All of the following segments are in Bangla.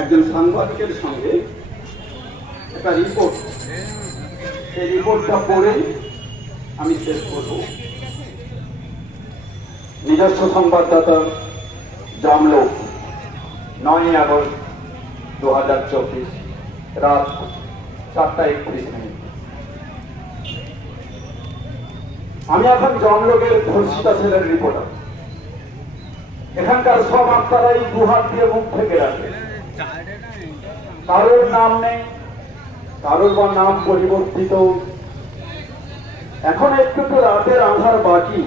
একজন সাংবাদিকের সঙ্গে একটা রিপোর্ট, সেই রিপোর্টটা পড়ে আমি শেষ করব। নিজস্ব সংবাদদাতা জামলোক, 9 আগস্ট 2024, রাত 4:31। আমি এখন জামলোকের ধর্ষিতা ছেলের রিপোর্টার। এখানকার সব আত্মারাই দুহাত দিয়ে মুখ থেকে রাখে, কারোর নাম নেই, কারোর বা নাম পরিবর্তিত। এখন একটু তো রাতের আধার বাকি,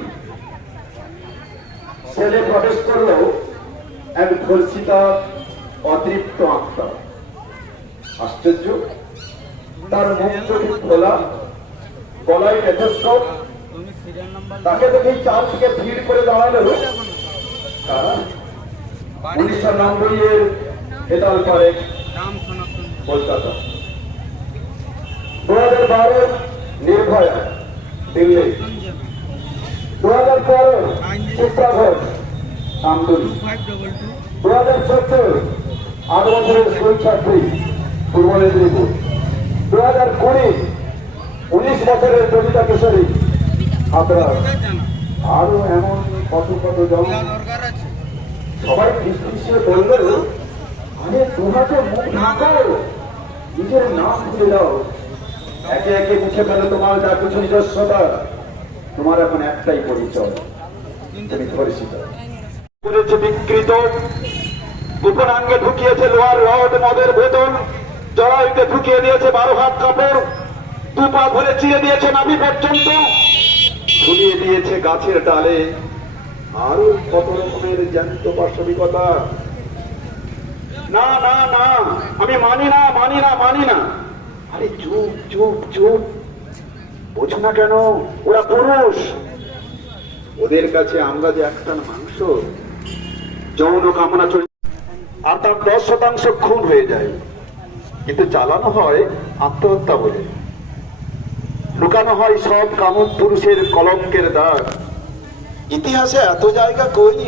ছেলে প্রবেশ করলেও এক ধর্ষিতা অতৃপ্ত আত্মা। আশ্চর্য, তার মুখ চোখে খোলা, গলায় টেথোস্কোপ। তাকে দেখেই চাল থেকে ভিড় করে দাঁড়ালো কারা? 1990 হেতাল পারে কলকাতা, 2012 নির্ভয়া দিল্লি, 2013 চিত্রা ঘোষ আমদুলি, 2014 8 বছরের স্কুল ছাত্রী পূর্ব মেদিনীপুর, 2020 19 বছরের কবিতা কিশোরী হাতরাস। আরো এমন কত কত জন। সবাই ফিসফিসিয়ে বলল, আরে তোমাকে মুখ ঢাকো, নিজের নাম ভুলে দাও, একে একে মুছে ফেলো তোমার যা কিছু নিজস্বতা। তোমার এখন একটাই পরিচয়, তুমি ধর্ষিত। করেছে বিকৃত, গোপনাঙ্গে ঢুকিয়েছে লোহার রড, মদের বোতল, জলাইতে ঢুকিয়ে দিয়েছে 12 হাত কাপড়, 2 পা ধরে চিরে দিয়েছে নাভি পর্যন্ত, ঝুলিয়ে দিয়েছে গাছের ডালে। আরো কত রকমের জ্যান্ত বাস্তবিকতা। না না না, আমি মানি না, মানি না, মানি না। আরে চুপ চুপ চুপ, বোঝো না কেন? ওরা পুরুষ, ওদের কাছে আমরা যে একটা মাংস। যৌন কামনা চলে আর তার 10% খুন হয়ে যায়, কিন্তু চালানো হয় আত্মহত্যা বলে। লুকানো হয় সব কামুক পুরুষের কলঙ্কের দাগ। ইতিহাসে এত জায়গা কই?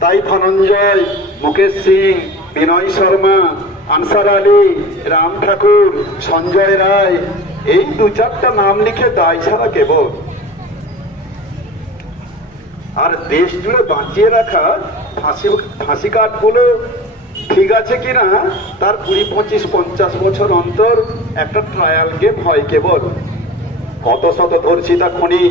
তাই ধনঞ্জয়, মুকেশ সিং, বিনয় শর্মা, আনসার আলী, রাম ঠাকুর, সঞ্জয় রায়, এই 2-4টা নাম লিখে দায় ছাড়া কেবল। আর দেশ জুড়ে বাঁচিয়ে রাখা ফাঁসি কাঠগুলো ঠিক আছে কিনা তার 20, 25, 50 বছর অন্তর একটা ট্রায়াল গেম হয় কেবল। কত শত ধর্ষিতা খুনি